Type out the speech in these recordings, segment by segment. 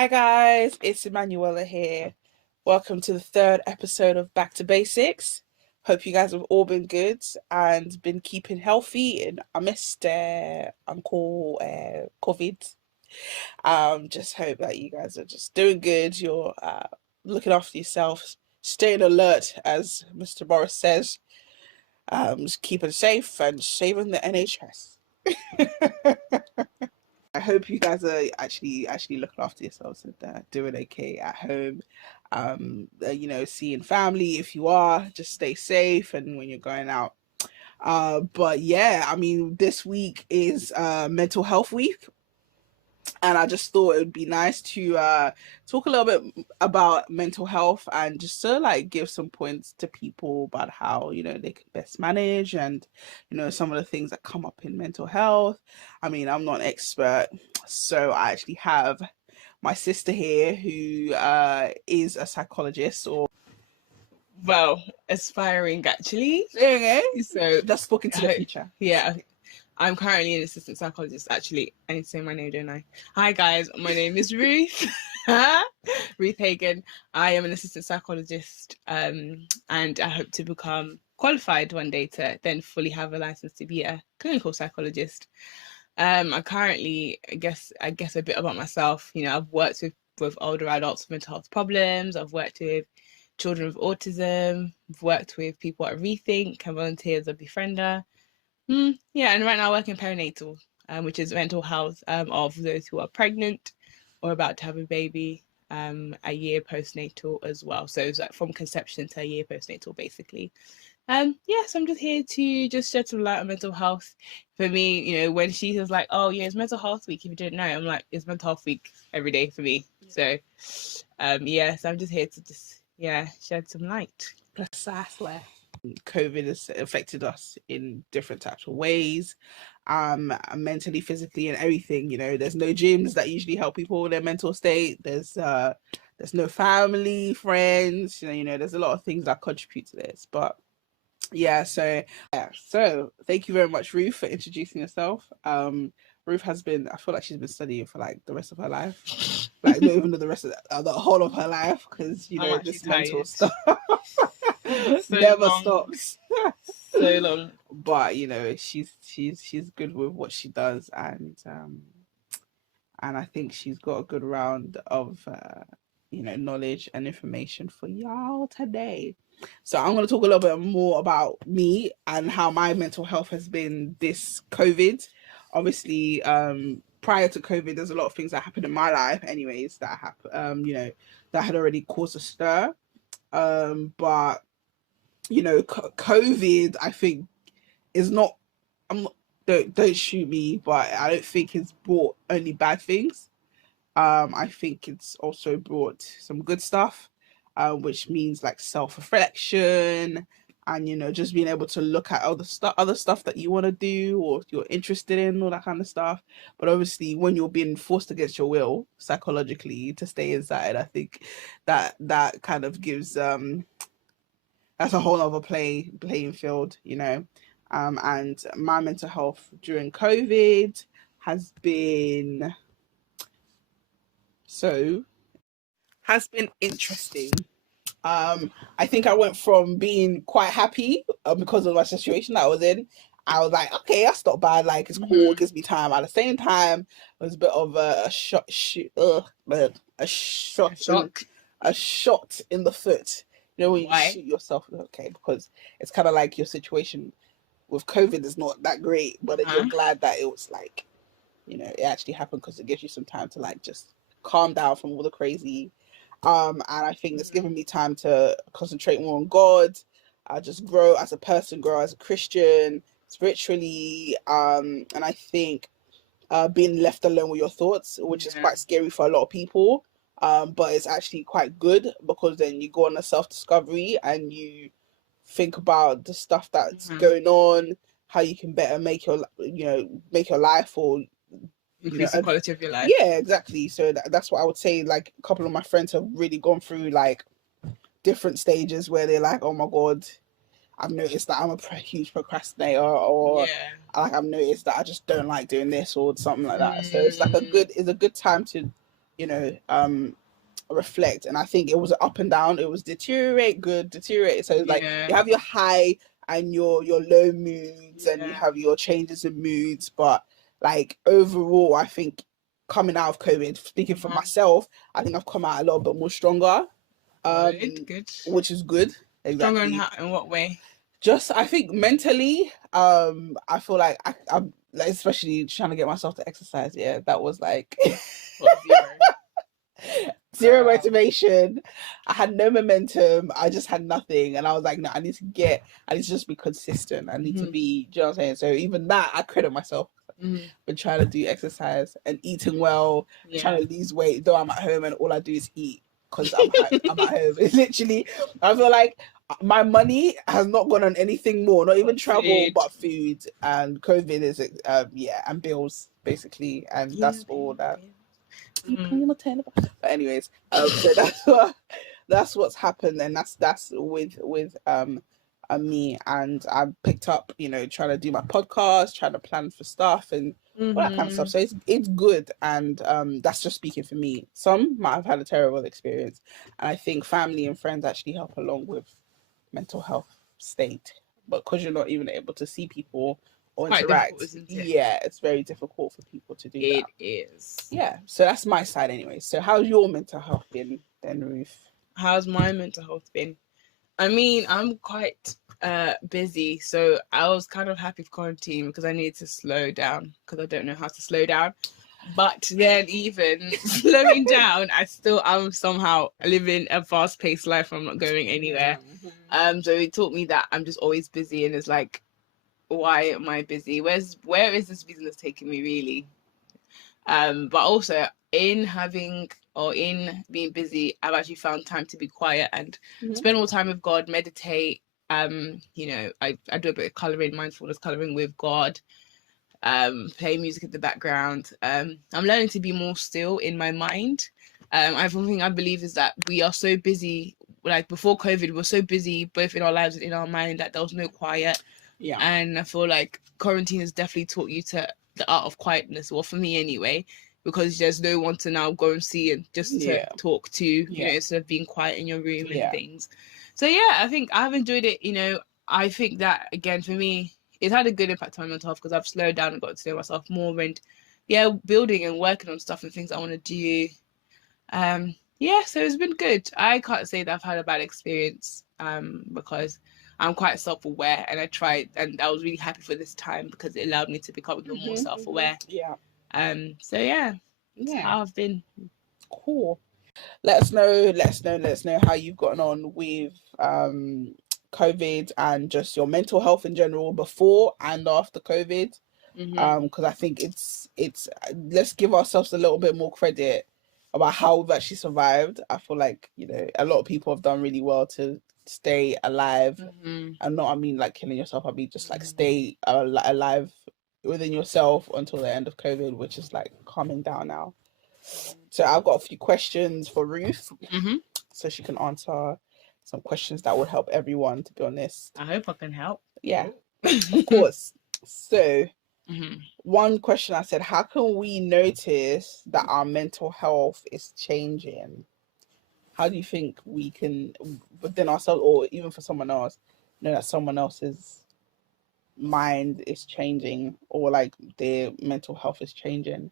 Hi guys, it's Emanuela here. Welcome to the third episode of Back to Basics. Hope you guys have all been good and been keeping healthy and amidst Uncle COVID. Just hope that you guys are just doing good. You're looking after yourselves, staying alert, as Mr. Morris says. Just keeping safe and saving the NHS. I hope you guys are actually looking after yourselves and doing okay at home. Seeing family if you are, just stay safe and when you're going out. But yeah, I mean, this week is Mental Health Week, and I just thought it would be nice to talk a little bit about mental health and just to like give some points to people about how they can best manage and some of the things that come up in mental health. I mean, I'm not an expert, so I actually have my sister here who is a psychologist, or well, aspiring actually. okay, So just spoken to the future. Yeah, I'm currently an assistant psychologist. Actually, I need to say my name, don't I? Hi guys, my name is Ruth. Ruth Hagen. I am an assistant psychologist, and I hope to become qualified one day to then fully have a license to be a clinical psychologist. I currently, I guess a bit about myself. I've worked with older adults with mental health problems. I've worked with children with autism. I've worked with people at Rethink. I volunteer as a befriender. Yeah, and right now I work in perinatal, which is mental health of those who are pregnant or about to have a baby, a year postnatal as well. So it's like from conception to a year postnatal, basically. So I'm just here to just shed some light on mental health. For me, when she was like, "Oh yeah, it's mental health week," if you didn't know, I'm like, it's mental health week every day for me. So, so I'm just here to just shed some light. Precisely. COVID has affected us in different types of ways, mentally, physically, and everything. There's no gyms that usually help people with their mental state. There's no family, friends. There's a lot of things that contribute to this. But yeah, so thank you very much, Ruth, for introducing yourself. Ruth I feel like she's been studying for like the rest of her life, like not even the rest of the whole of her life, because this mental stuff never stops. So long. But she's good with what she does, and I think she's got a good round of knowledge and information for y'all today. So I'm going to talk a little bit more about me and how my mental health has been this COVID. Obviously, prior to COVID, there's a lot of things that happened in my life anyways that happened, that had already caused a stir. But COVID, I think, is not, don't shoot me, but I don't think it's brought only bad things. I think it's also brought some good stuff, which means like self-reflection and just being able to look at other stuff that you want to do or you're interested in, all that kind of stuff. But obviously, when you're being forced against your will psychologically to stay inside, I think that kind of gives that's a whole other playing field, and my mental health during COVID has been interesting. I think I went from being quite happy because of my situation that I was in. I was like, okay, that's not bad. Like, it's cool. It gives me time. At the same time, it was a bit of a shot in the foot. When you shoot yourself, okay, because it's kind of like your situation with COVID is not that great, but then you're glad that it was like, it actually happened because it gives you some time to like just calm down from all the crazy. And I think it's given me time to concentrate more on God. I just grow as a person, grow as a Christian, spiritually. And I think being left alone with your thoughts, which is quite scary for a lot of people. But it's actually quite good because then you go on a self-discovery and you think about the stuff that's going on, how you can better make your life or increase the quality of your life. Yeah, exactly. So that's what I would say. Like, a couple of my friends have really gone through like different stages where they're like, oh my God, I've noticed that I'm a huge procrastinator, or like I've noticed that I just don't like doing this or something like that. So it's like a good time to reflect, and I think it was up and down. It was deteriorate, good, deteriorate. So it's like you have your high and your low moods, and you have your changes in moods. But like overall, I think coming out of COVID, speaking for myself, I think I've come out a little bit more stronger. Good. Which is good. Exactly. Stronger in what way? Just I think mentally, I feel like I'm like, especially trying to get myself to exercise. Yeah, that was like zero motivation. I had no momentum. I just had nothing, and I was like, no, I need to just be consistent. I need to be. Do you know what I'm saying? So even that, I credit myself for trying to do exercise and eating well, trying to lose weight. Though I'm at home and all I do is eat because I'm at home. It's literally, I feel like my money has not gone on anything more, not even travel, but food. And COVID is and bills basically, and that's all that. But anyways, so that's what's happened, and that's with me, and I picked up, trying to do my podcast, trying to plan for stuff and all that kind of stuff. So it's good, and that's just speaking for me. Some might have had a terrible experience, and I think family and friends actually help along with mental health state, but because you're not even able to see people or interact, it's very difficult for people to do that. It is. Yeah, so that's my side anyway. So how's your mental health been then, Ruth? How's my mental health been? I mean, I'm quite busy, so I was kind of happy for quarantine because I needed to slow down because I don't know how to slow down. But then even slowing down, I'm somehow living a fast-paced life. I'm not going anywhere. So it taught me that I'm just always busy, and it's like, why am I busy? Where is this business taking me really? But also in being busy, I've actually found time to be quiet and spend more time with God, meditate. I do a bit of colouring, mindfulness colouring with God, play music in the background. I'm learning to be more still in my mind. One thing I believe is that we are so busy, like before COVID, we were so busy both in our lives and in our mind that there was no quiet. Yeah. And I feel like quarantine has definitely taught you to the art of quietness, well, for me anyway, because there's no one to now go and see and just to talk to, instead of being quiet in your room and things. So I think I've enjoyed it. I think that again for me it's had a good impact on my mental health because I've slowed down and got to know myself more, and building and working on stuff and things I want to do. So it's been good. I can't say that I've had a bad experience because I'm quite self-aware, and I tried, and I was really happy for this time because it allowed me to become even more self-aware. That's how I've been. Cool. Let us know how you've gotten on with COVID and just your mental health in general before and after COVID. Because I think it's let's give ourselves a little bit more credit about how we've actually survived. I feel like a lot of people have done really well to stay alive, and not, I mean like killing yourself, I mean just like stay alive within yourself until the end of COVID, which is like calming down now. So I've got a few questions for Ruth, so she can answer some questions that would help everyone, to be honest. I hope I can help. Yeah, of course. So one question I said, how can we notice that our mental health is changing? How do you think we can, within ourselves or even for someone else, know that someone else's mind is changing or like their mental health is changing?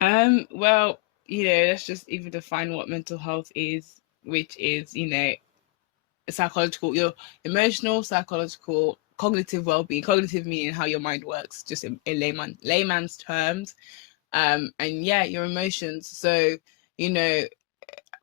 Well, let's just even define what mental health is, which is, psychological, your emotional, psychological, cognitive well-being, cognitive meaning how your mind works, just in layman's terms, and your emotions. So,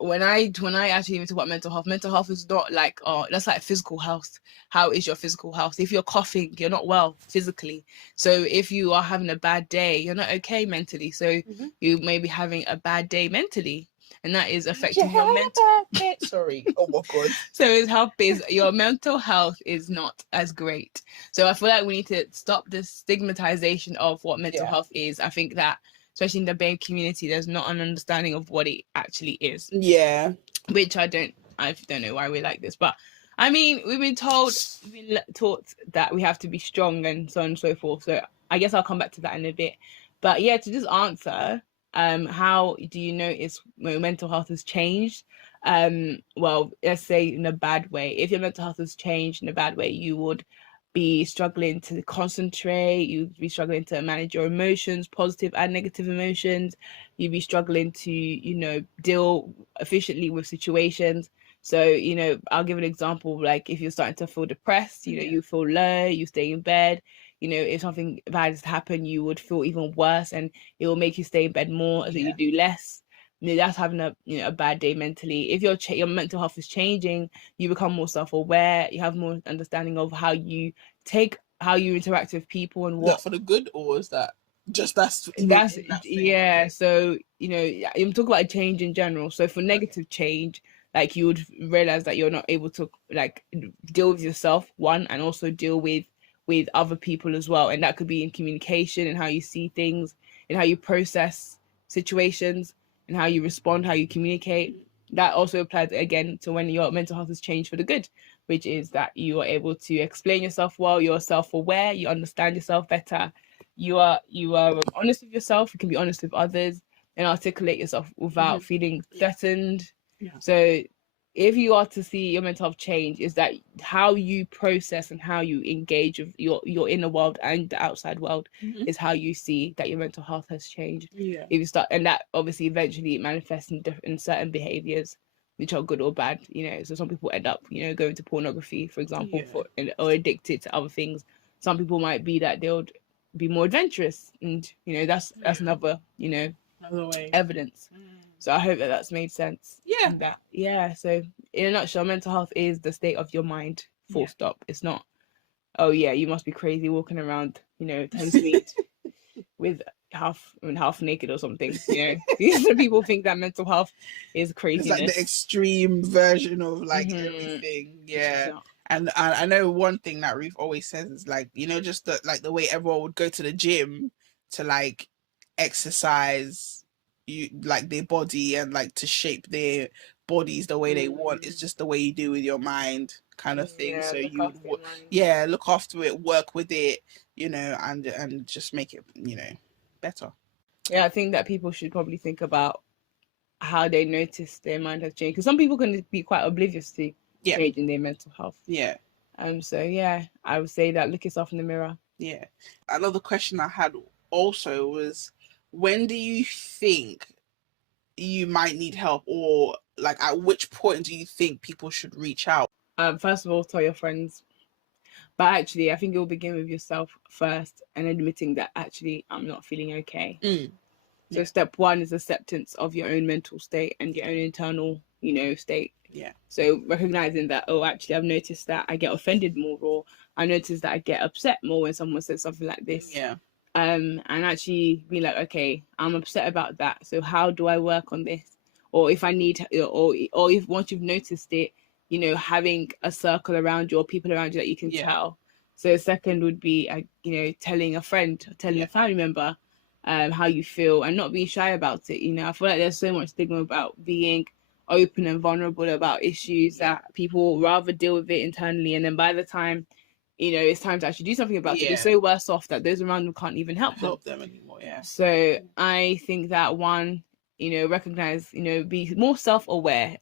when I actually even talk about mental health is not like, that's like physical health. How is your physical health? If you're coughing, you're not well physically. So if you are having a bad day, you're not okay mentally. So you may be having a bad day mentally, and that is affecting your mental. Sorry. Oh my God. So your mental health is not as great. So I feel like we need to stop the stigmatization of what mental health is. I think that, especially in the BAME community, there's not an understanding of what it actually is. Yeah. Which I don't know why we're like this, but I mean, we've been taught that we have to be strong and so on and so forth. So I guess I'll come back to that in a bit. But to just answer, How do you notice when your mental health has changed? Well, let's say in a bad way. If your mental health has changed in a bad way, you would be struggling to concentrate, you'd be struggling to manage your emotions, positive and negative emotions, you'd be struggling to, deal efficiently with situations. So, I'll give an example, like if you're starting to feel depressed, you feel low, you stay in bed, if something bad has happened, you would feel even worse, and it will make you stay in bed more, so you do less. That's having a bad day mentally. If your mental health is changing, you become more self-aware, you have more understanding of how you interact with people and what. Is that for the good, or is that just that's yeah. Okay. So I'm talking about a change in general. So for negative change, like you would realize that you're not able to like deal with yourself, one, and also deal with other people as well, and that could be in communication and how you see things and how you process situations and how you respond, how you communicate. That also applies again to when your mental health has changed for the good, which is that you are able to explain yourself well, you're self-aware, you understand yourself better, you are honest with yourself, you can be honest with others, and articulate yourself without feeling threatened. So if you are to see your mental health change, is that how you process and how you engage with your inner world and the outside world is how you see that your mental health has changed. If you start, and that obviously eventually manifests in certain behaviors, which are good or bad. So some people end up going to pornography, for example, or addicted to other things. Some people might be that they'll be more adventurous, and that's another way. Evidence. So I hope that's made sense. So in a nutshell, mental health is the state of your mind, full stop. It's not, oh yeah, you must be crazy walking around 10 feet with half naked or something. People think that mental health is craziness. It's like the extreme version of like everything. And I know one thing that Ruth always says is like, just the way everyone would go to the gym to like exercise like their body and like to shape their bodies the way they want. It's just the way you do with your mind kind of thing. So you look after it, work with it, and just make it better. I think that people should probably think about how they notice their mind has changed, because some people can be quite oblivious to changing their mental health. So I would say that look yourself in the mirror. Another question I had also was, when do you think you might need help, or like at which point do you think people should reach out? First of all, tell your friends, but actually I think it will begin with yourself first, and admitting that actually I'm not feeling okay. So step one is acceptance of your own mental state and your own internal state. So recognizing that, oh, actually I've noticed that I get offended more, or I noticed that I get upset more when someone says something like this. And actually be like, okay, I'm upset about that, so how do I work on this? Or if I need, or if once you've noticed it, having a circle around you or people around you that you can tell. So second would be telling a friend, telling a family member how you feel, and not being shy about it. I feel like there's so much stigma about being open and vulnerable about issues that people rather deal with it internally, and then by the time it's time to actually do something about it, they're so worse off that those around them can't even help them anymore. So I think that one, recognize, be more self-aware.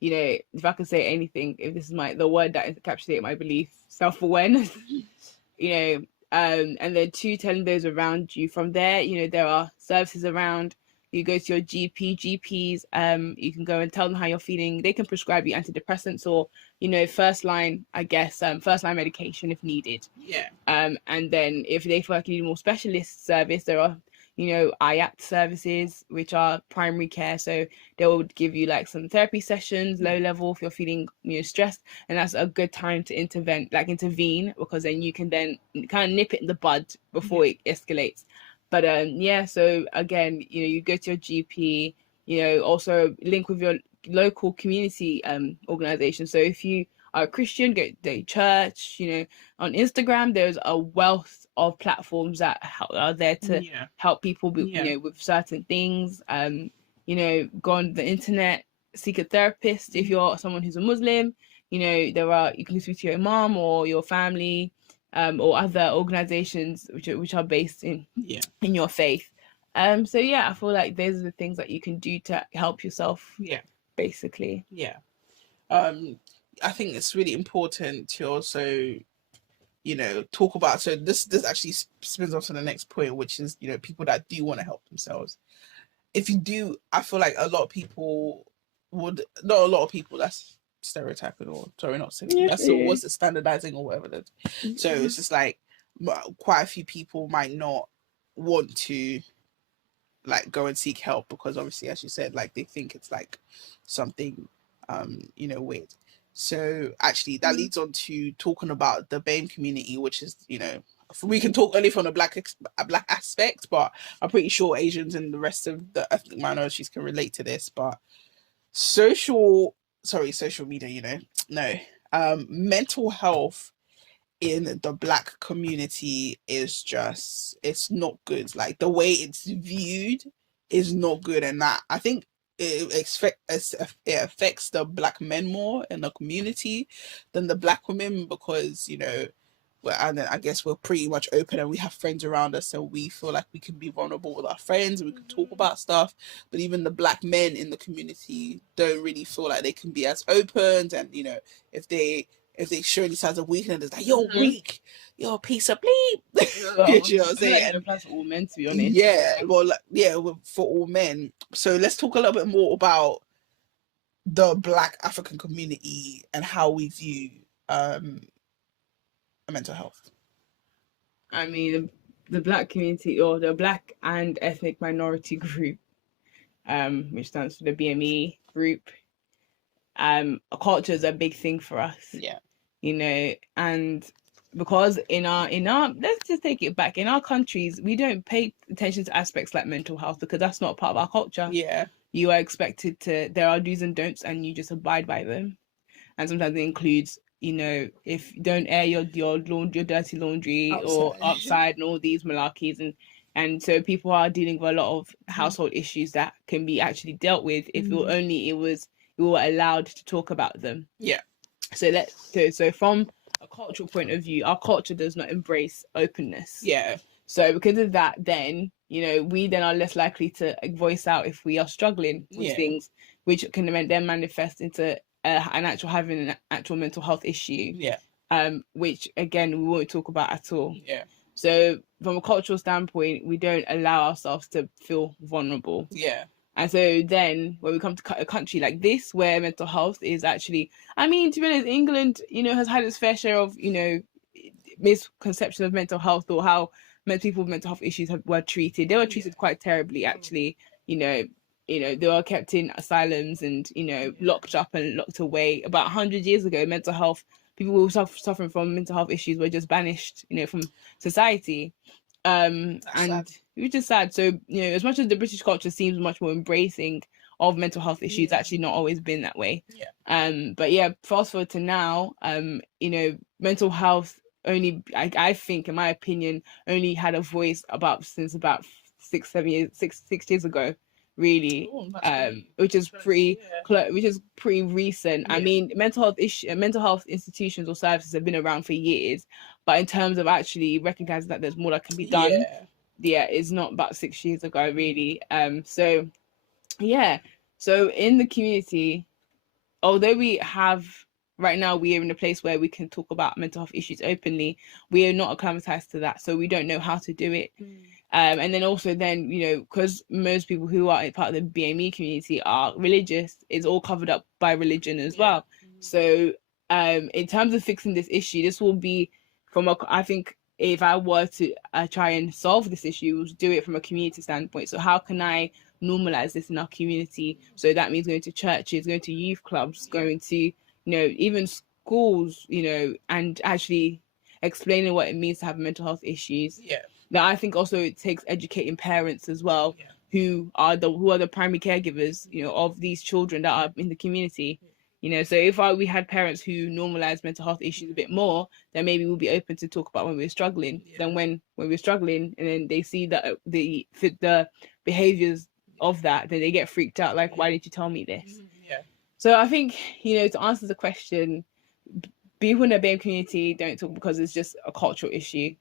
If I could say anything, if this is the word that encapsulates my belief, self-awareness. And then two, telling those around you. From there, there are services around. You go to your GPs, you can go and tell them how you're feeling. They can prescribe you antidepressants or, first line medication if needed. And then if they feel like you need more specialist service, there are, IAPT services, which are primary care. So they will give you like some therapy sessions, low level, if you're feeling, stressed. And that's a good time to intervene, because then you can then kind of nip it in the bud before it escalates. But so again, you go to your GP, also link with your local community organization. So if you are a Christian, go to a church. On Instagram, there's a wealth of platforms that are there to help people with certain things. Go on the internet, seek a therapist. If you're someone who's a Muslim, you can speak to your imam or your family. Or other organizations which are based in your faith. So yeah, I feel like those are the things that you can do to help yourself. Yeah. Basically. Yeah. I think it's really important to also, talk about. So this actually spins off to the next point, which is, people that do want to help themselves. If you do, I feel like a lot of people not a lot of people. That's stereotyping, or sorry, not saying. Yeah, That's what's the standardizing or whatever. So it's just like quite a few people might not want to like go and seek help because obviously, as you said, like they think it's like something weird. So actually that leads on to talking about the BAME community, which is, we can talk only from the black aspect, but I'm pretty sure Asians and the rest of the ethnic minorities can relate to this. But social media, mental health in the black community is just, it's not good. Like the way it's viewed is not good, and that I think it affects the black men more in the community than the black women, because and I guess we're pretty much open and we have friends around us, so we feel like we can be vulnerable with our friends and we can talk about stuff. But even the black men in the community don't really feel like they can be as open, and if they show any signs of weakness, it's like, you're weak, you're a piece of bleep. You know what I'm saying? Like it applies for all men, to be honest. Yeah, well, for all men. So let's talk a little bit more about the black African community and how we view mental health. I mean, the black community, or the black and ethnic minority group, which stands for the BME group, culture is a big thing for us. Yeah. And because in our let's just take it back, in our countries we don't pay attention to aspects like mental health because that's not part of our culture. Yeah. You are expected to, there are do's and don'ts and you just abide by them. And sometimes it includes, if you don't air your dirty laundry outside and all these malarkeys, and so people are dealing with a lot of household issues that can be actually dealt with if we were allowed to talk about them. Yeah. So from a cultural point of view, our culture does not embrace openness. Yeah. So because of that, then we then are less likely to voice out if we are struggling with things, which can then manifest into having an actual mental health issue. Yeah. Which again we won't talk about at all. Yeah. So from a cultural standpoint, we don't allow ourselves to feel vulnerable. Yeah. And so then when we come to a country like this, where mental health is actually, I mean, to be honest, England, has had its fair share of, misconception of mental health, or how people with mental health issues were treated. They were treated quite terribly, actually. They were kept in asylums and, locked up and locked away. About 100 years ago, mental health, people who were suffering from mental health issues were just banished, from society. And which is sad. So, as much as the British culture seems much more embracing of mental health issues, it's actually not always been that way. Yeah. But yeah, fast forward to now, mental health only, I think, in my opinion, only had a voice since about 6 years ago, really. Which is pretty recent. I mean, mental health institutions or services have been around for years, but in terms of actually recognizing that there's more that can be done, it's not about 6 years ago, really. So in the community, although right now we are in a place where we can talk about mental health issues openly, we are not acclimatized to that, so we don't know how to do it. And then also because most people who are part of the BME community are religious, it's all covered up by religion as well. So in terms of fixing this issue, this will be I think if I were to try and solve this issue, we'll do it from a community standpoint. So how can I normalize this in our community? So that means going to churches, going to youth clubs, going to even schools, and actually explaining what it means to have mental health issues. Now I think also it takes educating parents as well, who are the primary caregivers, of these children that are in the community. So if we had parents who normalize mental health issues a bit more, then maybe we'll be open to talk about when we're struggling. Then when we're struggling, and then they see that the behaviors of that, then they get freaked out. Like, why didn't you tell me this? So I think, to answer the question, people in the BAME community don't talk because it's just a cultural issue.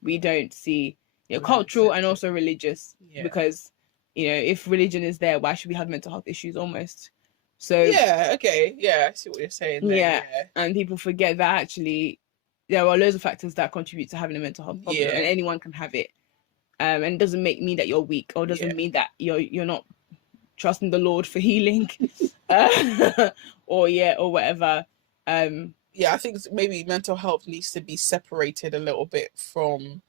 We don't see, cultural and also religious. Yeah. Because, if religion is there, why should we have mental health issues almost? So okay, I see what you're saying there. Yeah, and people forget that actually there are loads of factors that contribute to having a mental health problem, and anyone can have it. And it doesn't mean that you're weak, or doesn't mean that you're not trusting the Lord for healing, or whatever. I think maybe mental health needs to be separated a little bit from,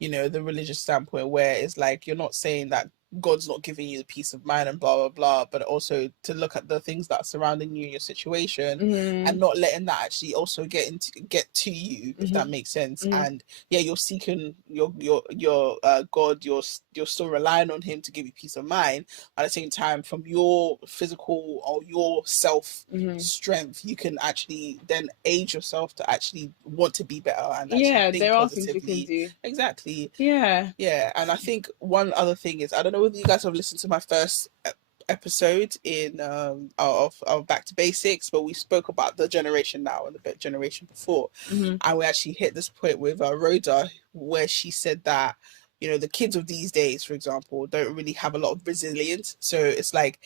the religious standpoint, where it's like you're not saying that God's not giving you the peace of mind and blah blah blah, but also to look at the things that are surrounding you in your situation, and not letting that actually also get to you, if that makes sense. And you're seeking your God, you're still relying on him to give you peace of mind. At the same time, from your physical or your self strength, you can actually then aid yourself to actually want to be better, and think there are positively. things you can do. Exactly. And I think one other thing is, I don't know whether you guys have listened to my first episode in of Back to Basics, but we spoke about the generation now and the generation before, and we actually hit this point with Rhoda, where she said that the kids of these days, for example, don't really have a lot of resilience. So it's like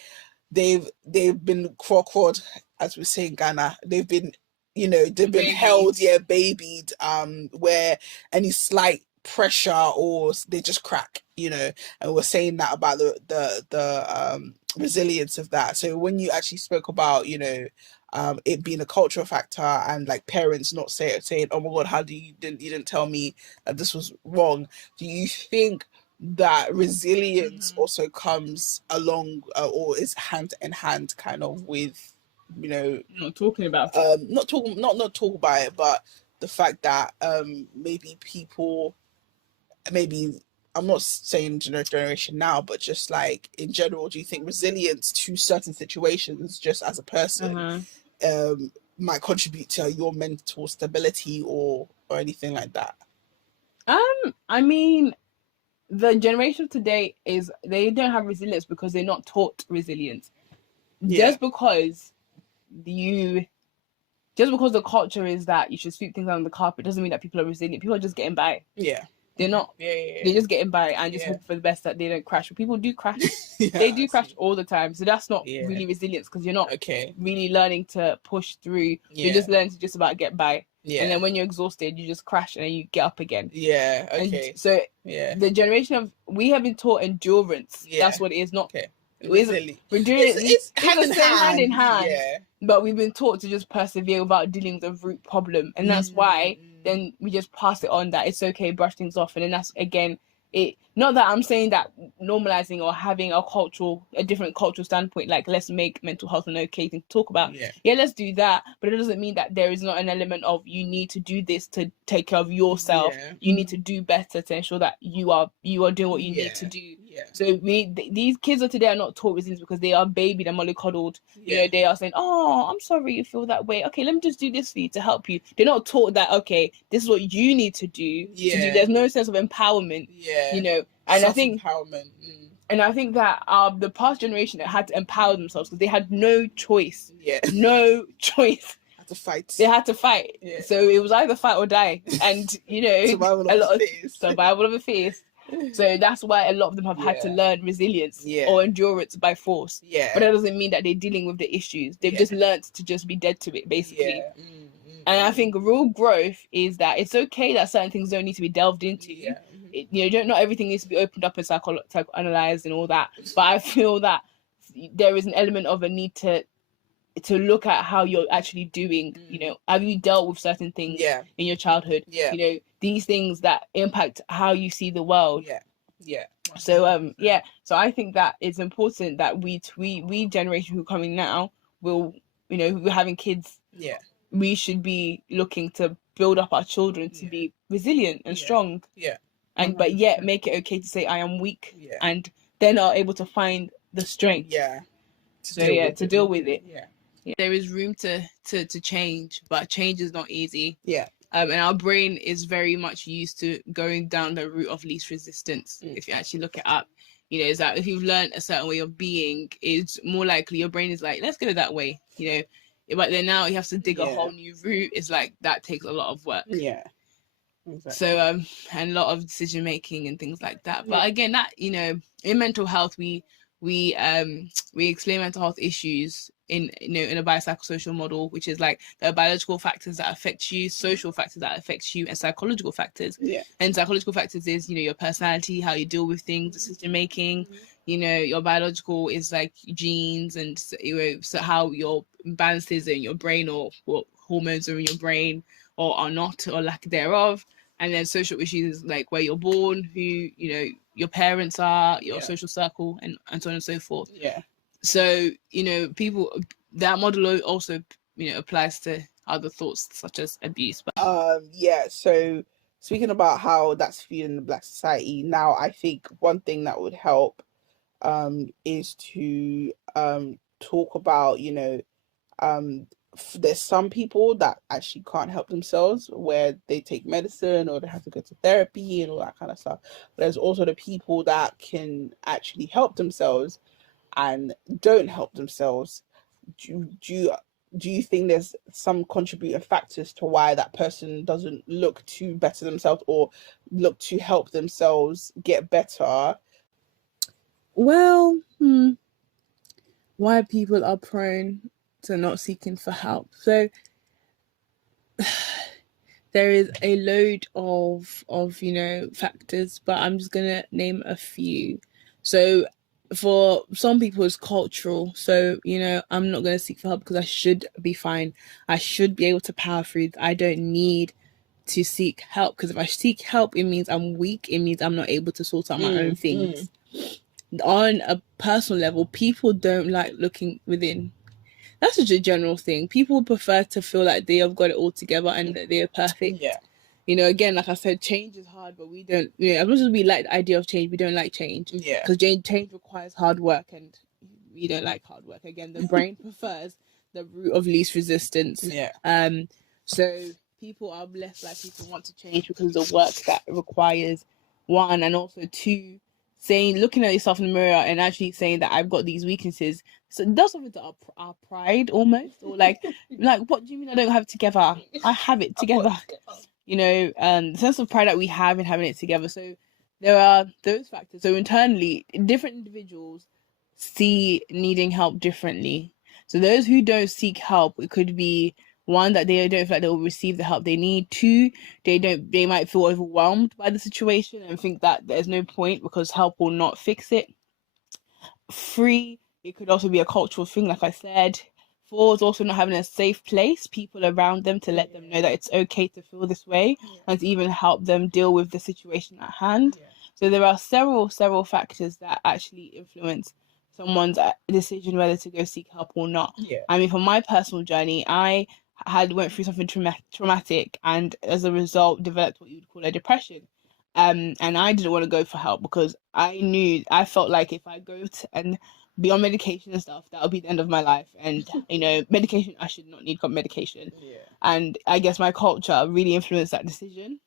they've been crawled, as we say in Ghana. They've been they've been held, babied, where any slight pressure or they just crack, and we're saying that about the resilience of that. So when you actually spoke about it being a cultural factor, and like parents not saying, oh my God, how do you didn't tell me that this was wrong, do you think that resilience also comes along or is hand in hand kind of with not talking about not talk about it, but the fact that maybe people, I'm not saying generation now, but just like in general, do you think resilience to certain situations just as a person might contribute to your mental stability or anything like that? I mean, the generation of today they don't have resilience because they're not taught resilience. Just because the culture is that you should sweep things under the carpet doesn't mean that people are resilient. People are just getting by. They're not. They're just getting by and just hope for the best that they don't crash. But people do crash. They do crash all the time. So that's not really resilience, because you're not really learning to push through. You're just learning to just about get by. And then when you're exhausted, you just crash and then you get up again. And so the generation of, we have been taught endurance. That's what it is. Not we're doing it's hand in hand. But we've been taught to just persevere without dealing with the root problem, and that's why then we just pass it on that it's okay, brush things off, and then that's again it. Not that I'm saying that normalizing or having a different cultural standpoint, like let's make mental health an okay thing to talk about. Let's do that, but it doesn't mean that there is not an element of you need to do this to take care of yourself. You need to do better to ensure that you are doing what you need to do. So these kids of today are not taught resilience because they are babied and mollycoddled. They are saying, "Oh, I'm sorry you feel that way. Okay, let me just do this for you to help you." They're not taught that, okay, this is what you need to do. There's no sense of empowerment. And I think empowerment. And I think that the past generation had to empower themselves because they had no choice. No choice. They had to fight. So it was either fight or die. And survival of the fittest. So that's why a lot of them have had to learn resilience or endurance by force. But that doesn't mean that they're dealing with the issues. They've just learned to just be dead to it, basically. And I think real growth is that it's okay that certain things don't need to be delved into. Not everything needs to be opened up and psychoanalyzed and all that. But I feel that there is an element of a need to look at how you're actually doing. Have you dealt with certain things in your childhood? These things that impact how you see the world. So so I think that it's important that we generation who are coming now will, who are having kids, we should be looking to build up our children to be resilient and strong. And but yet make it okay to say I am weak, and then are able to find the strength. To deal with it. There is room to change, but change is not easy. And our brain is very much used to going down the route of least resistance. If you actually look it up, is that if you've learned a certain way of being, it's more likely your brain is like, let's go that way. But then now you have to dig a whole new route. It's like that takes a lot of work. Exactly. So and a lot of decision making and things like that. But again, that, you know, in mental health, we explain mental health issues in, you know, in a biopsychosocial model, which is like the biological factors that affect you, social factors that affect you, and psychological factors. And psychological factors is, you know, your personality, how you deal with things, decision making. You know, your biological is like genes and, you know, so how your balances in your brain, or what hormones are in your brain or are not, or lack thereof. And then social issues like where you're born, who, you know, your parents are, your social circle, and so on and so forth. So, you know, people, that model also, you know, applies to other thoughts such as abuse. But so speaking about how that's viewed in the Black society now, I think one thing that would help is to talk about, you know, there's some people that actually can't help themselves, where they take medicine or they have to go to therapy and all that kind of stuff. But there's also the people that can actually help themselves and don't help themselves. Do you think there's some contributing factors to why that person doesn't look to better themselves or look to help themselves get better? Well, why people are prone to not seeking for help. So there is a load of, you know, factors, but I'm just gonna name a few. So for some people it's cultural. So, you know, I'm not gonna seek for help because I should be fine. I should be able to power through. I don't need to seek help, because if I seek help, it means I'm weak. It means I'm not able to sort out my own things. On a personal level, people don't like looking within. That's just a general thing. People prefer to feel like they have got it all together and that they are perfect. You know, again, like I said, change is hard, but we don't, you know, as much as we like the idea of change, we don't like change. Because change requires hard work, and we don't like hard work. Again, the brain prefers the route of least resistance. So people are less likely to want to change because of the work that requires, one, and also two, looking at yourself in the mirror and actually saying that I've got these weaknesses. So it does something to our pride almost, or like what do you mean I don't have it together? I have it together. You know, the sense of pride that we have in having it together. So there are those factors. So internally, different individuals see needing help differently. So those who don't seek help, it could be, one, that they don't feel like they will receive the help they need. Two, they might feel overwhelmed by the situation and think that there's no point because help will not fix it. Three, it could also be a cultural thing, like I said. Four is also not having a safe place, people around them to let them know that it's okay to feel this way and to even help them deal with the situation at hand. So there are several factors that actually influence someone's decision whether to go seek help or not. I mean, for my personal journey, I went through something traumatic, and as a result developed what you would call a depression. And I didn't want to go for help because I felt like if I go and be on medication and stuff, that'll be the end of my life. And you know, medication, I should not need medication. And I guess my culture really influenced that decision.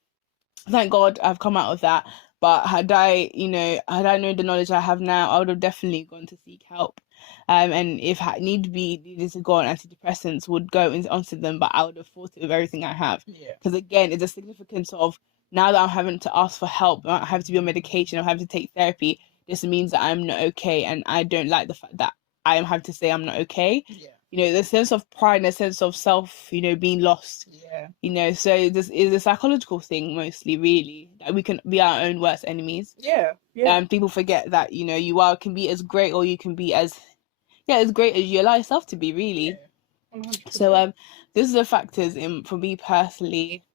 Thank God I've come out of that. But had I known the knowledge I have now, I would have definitely gone to seek help. And if I needed to go on antidepressants, would go onto them, but I would have fought it with everything I have. Because again, it's a significance of, now that I'm having to ask for help, I have to be on medication, I'm having to take therapy, this means that I'm not okay, and I don't like the fact that I am having to say I'm not okay. You know, the sense of pride and the sense of self, you know, being lost. You know, so this is a psychological thing mostly, really, that we can be our own worst enemies. People forget that, you know, you can be as great, or you can be as great as you allow yourself to be, really. So these are the factors for me personally.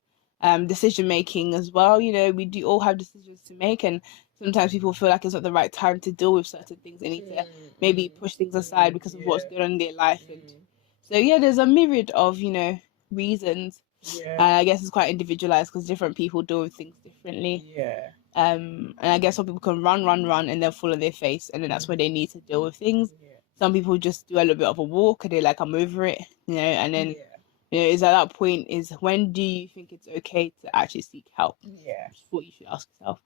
Decision making as well. You know, we do all have decisions to make, and sometimes people feel like it's not the right time to deal with certain things. They need to maybe push things aside because of what's going on in their life. And so there's a myriad of, you know, reasons. I guess it's quite individualized because different people deal with things differently. And I guess some people can run, and they'll fall on their face, and then that's when they need to deal with things. Some people just do a little bit of a walk, and they're like, I'm over it, you know, and then you know, is at that point is, when do you think it's okay to actually seek help? Which is what you should ask yourself.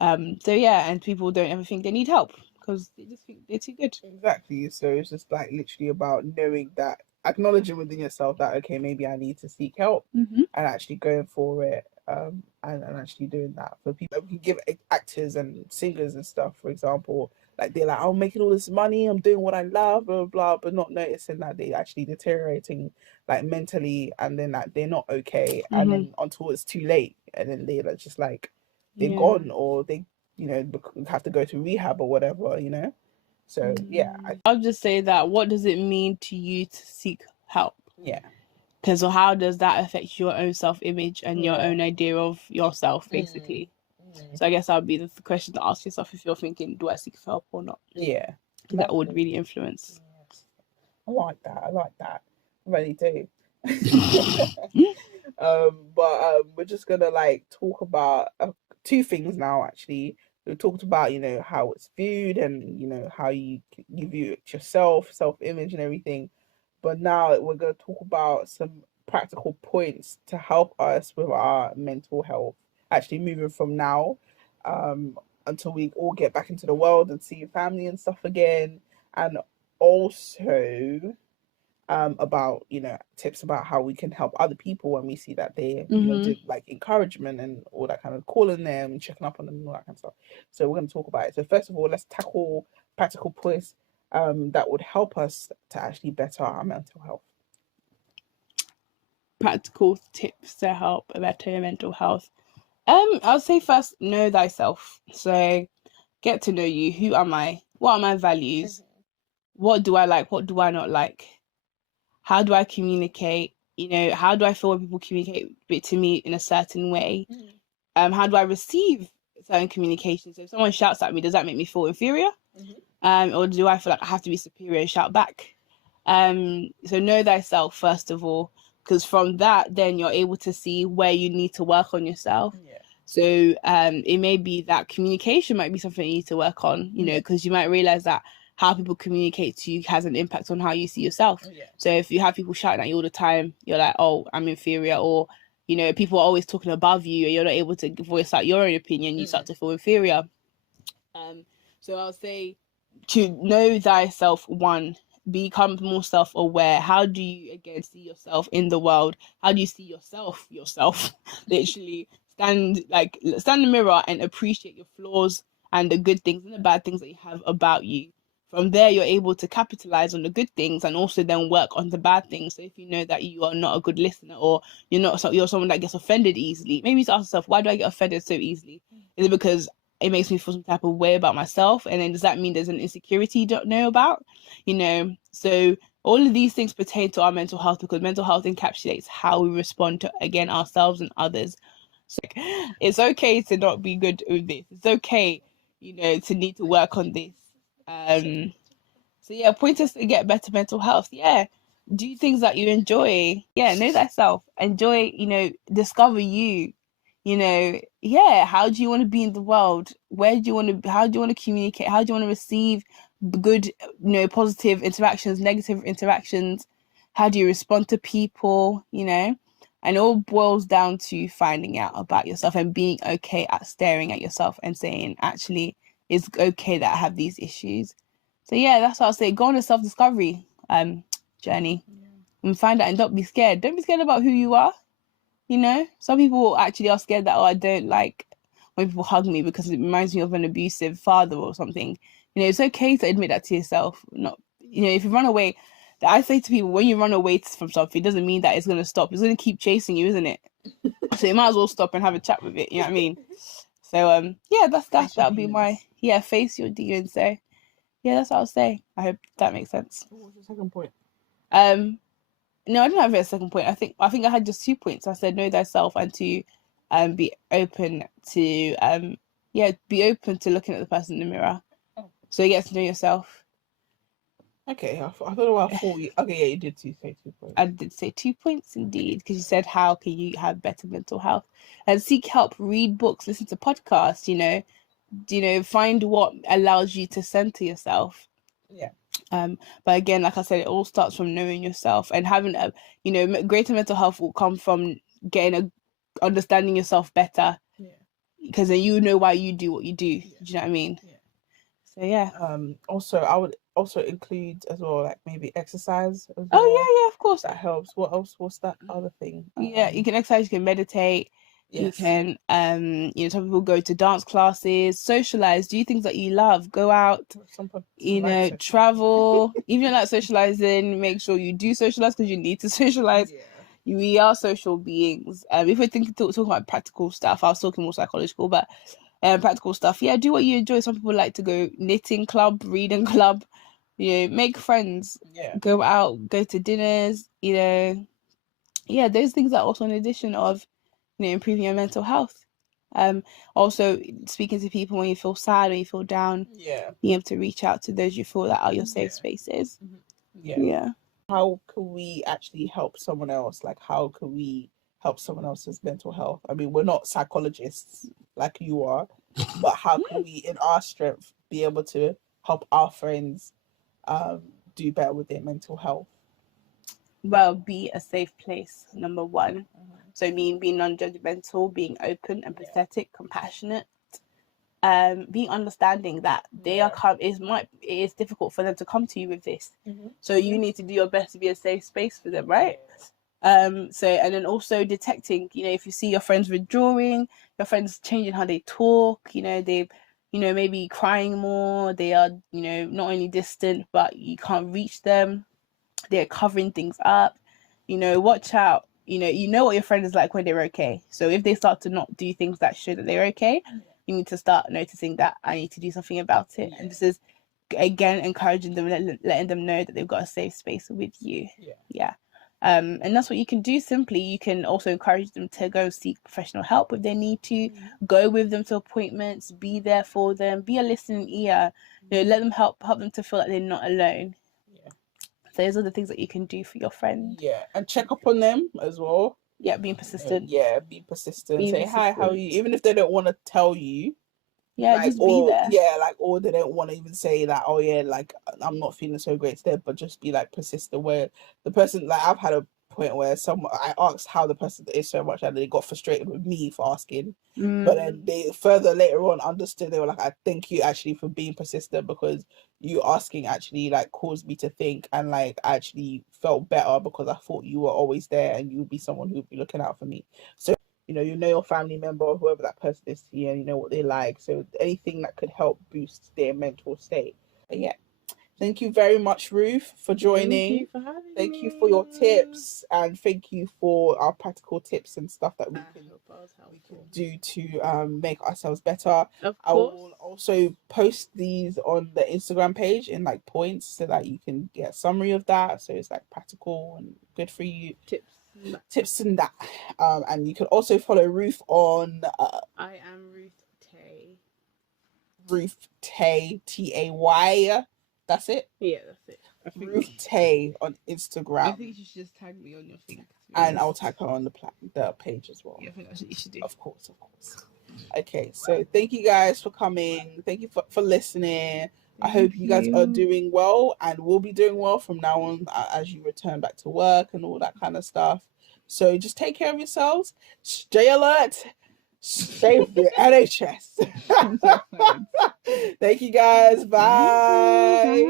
And people don't ever think they need help because they just think they're too good. Exactly. So it's just like literally about knowing that, acknowledging within yourself that, okay, maybe I need to seek help, and actually going for it. and actually doing that for people. We can give actors and singers and stuff, for example, like they're like, I'm making all this money, I'm doing what I love, blah, blah, blah, but not noticing that they're actually deteriorating like mentally, and then like they're not okay, and then until it's too late, and then they're just like they're gone, or they, you know, have to go to rehab or whatever, you know. So yeah, I'll just say that, what does it mean to you to seek help? Yeah. Because how does that affect your own self-image and your own idea of yourself, basically? So I guess that would be the question to ask yourself if you're thinking, do I seek help or not? Yeah. That would really influence. I like that. I really do. We're just gonna like talk about two things now. Actually, we talked about, you know, how it's viewed, and you know how you view it yourself, self-image, and everything. But now we're gonna talk about some practical points to help us with our mental health. Actually, moving from now, until we all get back into the world and see family and stuff again, and also about, you know, tips about how we can help other people when we see that they, you know, do like encouragement and all that kind of, calling them, checking up on them and all that kind of stuff. So we're going to talk about it. So first of all, let's tackle practical points that would help us to actually better our mental health. Practical tips to help better your mental health. I'll say first, know thyself. So get to know you. Who am I? What are my values? What do I like? What do I not like? How do I communicate? You know, how do I feel when people communicate to me in a certain way? How do I receive certain communications? So if someone shouts at me, does that make me feel inferior? Or do I feel like I have to be superior and shout back? So know thyself, first of all, because from that, then you're able to see where you need to work on yourself. So it may be that communication might be something you need to work on, you know, because you might realize that how people communicate to you has an impact on how you see yourself. So if you have people shouting at you all the time, you're like, oh, I'm inferior, or, you know, people are always talking above you and you're not able to voice out your own opinion, you start to feel inferior. So I'll say to know thyself, one, become more self-aware. How do you again see yourself in the world? How do you see yourself literally stand in the mirror and appreciate your flaws and the good things and the bad things that you have about you. From there, you're able to capitalize on the good things and also then work on the bad things. So if you know that you are not a good listener, or you're someone that gets offended easily, maybe you ask yourself, why do I get offended so easily? Is it because it makes me feel some type of way about myself? And then does that mean there's an insecurity you don't know about? You know, so all of these things pertain to our mental health, because mental health encapsulates how we respond to, again, ourselves and others. So it's okay to not be good with this. It's okay, you know, to need to work on this. So yeah, pointers to get better mental health. Yeah, do things that you enjoy. Yeah, know thyself. Enjoy, you know, discover you. You know, yeah, how do you want to be in the world? Where do you want to, how do you want to communicate? How do you want to receive good, you know, positive interactions, negative interactions? How do you respond to people, you know? And it all boils down to finding out about yourself and being okay at staring at yourself and saying, actually, it's okay that I have these issues. So yeah, that's what I'll say. Go on a self-discovery journey and find out, and don't be scared. Don't be scared about who you are. You know, some people actually are scared that, oh, I don't like when people hug me because it reminds me of an abusive father or something. You know, it's okay to admit that to yourself. Not, you know, if you run away, I say to people, when you run away from something, it doesn't mean that it's going to stop. It's going to keep chasing you, isn't it? So you might as well stop and have a chat with it. You know what I mean? So yeah, that would be my face your demons. So yeah, that's what I'll say. I hope that makes sense. What was the second point? No, I didn't have a second point. I think I had just 2 points. I said know thyself and to be open to be open to looking at the person in the mirror. So you get to know yourself. Okay, I don't know why I thought you. Okay, yeah, you did say 2 points. I did say 2 points indeed, because you said how can you have better mental health and seek help, read books, listen to podcasts. You know, find what allows you to center yourself. Yeah. But again, like I said, it all starts from knowing yourself and having a, you know, greater mental health will come from understanding yourself better. Yeah. Because then you know why you do what you do. Yeah. Do you know what I mean? Yeah. So yeah. Also, I would also include as well, like maybe exercise as well. Oh yeah, of course. That helps. What else? What's that other thing? Yeah, you can exercise. You can meditate. You can, some people go to dance classes, socialize, do things that you love, go out, travel. Even if you don't like socializing, make sure you do socialize because you need to socialize. We are social beings. If we're talking about practical stuff, I was talking more psychological, but practical stuff, do what you enjoy. Some people like to go knitting club, reading club, make friends, go out, go to dinners, those things are also an addition of improving your mental health. Also speaking to people when you feel sad or you feel down, being able to reach out to those you feel that are your safe spaces. How can we actually help someone else? Like, how can we help someone else's mental health? I mean, we're not psychologists like you are, but how can we, in our strength, be able to help our friends do better with their mental health? Well, be a safe place, number one. So being non-judgmental, being open, empathetic, compassionate, being understanding that they are it is difficult for them to come to you with this. So you need to do your best to be a safe space for them, right? And then also detecting, if you see your friends withdrawing, your friends changing how they talk, they maybe crying more, they are not only distant but you can't reach them, they're covering things up, watch out. You know what your friend is like when they're okay. So if they start to not do things that show that they're okay, you need to start noticing that I need to do something about it. And this is, again, encouraging them, letting them know that they've got a safe space with you. And that's what you can do simply. You can also encourage them to go seek professional help if they need to, go with them to appointments, be there for them, be a listening ear, let them help them to feel like they're not alone. So those are the things that you can do for your friend. And check up on them as well. Being persistent. Be persistent. Say, hi, how are you? Even if they don't want to tell you. Just be there. Or they don't want to even say that, oh yeah, like, I'm not feeling so great today, but just be like persistent, where the person, like, I've had a point where I asked how the person is so much and they got frustrated with me for asking, but then they further later on understood. They were like, I thank you actually for being persistent, because you asking actually like caused me to think, and like I actually felt better because I thought you were always there and you would be someone who would be looking out for me. So you know your family member or whoever that person is to you, and you know what they like, so anything that could help boost their mental state. But thank you very much, Ruth, for joining. Thank you for your tips, and thank you for our practical tips and stuff that we can do to make ourselves better. I will also post these on the Instagram page in like points so that you can get a summary of that. So it's like practical and good for you. Tips and that. And you can also follow Ruth on I am Ruth Tay. Ruth Tay, Tay. That's it? Yeah, that's it. Ruth Tay on Instagram. I think you should just tag me on your thing. And I'll tag her on the page as well. Yeah, I think that's what you should do. Of course. Okay, so thank you guys for coming. Thank you for listening. I hope you guys are doing well and will be doing well from now on as you return back to work and all that kind of stuff. So just take care of yourselves. Stay alert. Stay with the NHS. Thank you guys. Bye.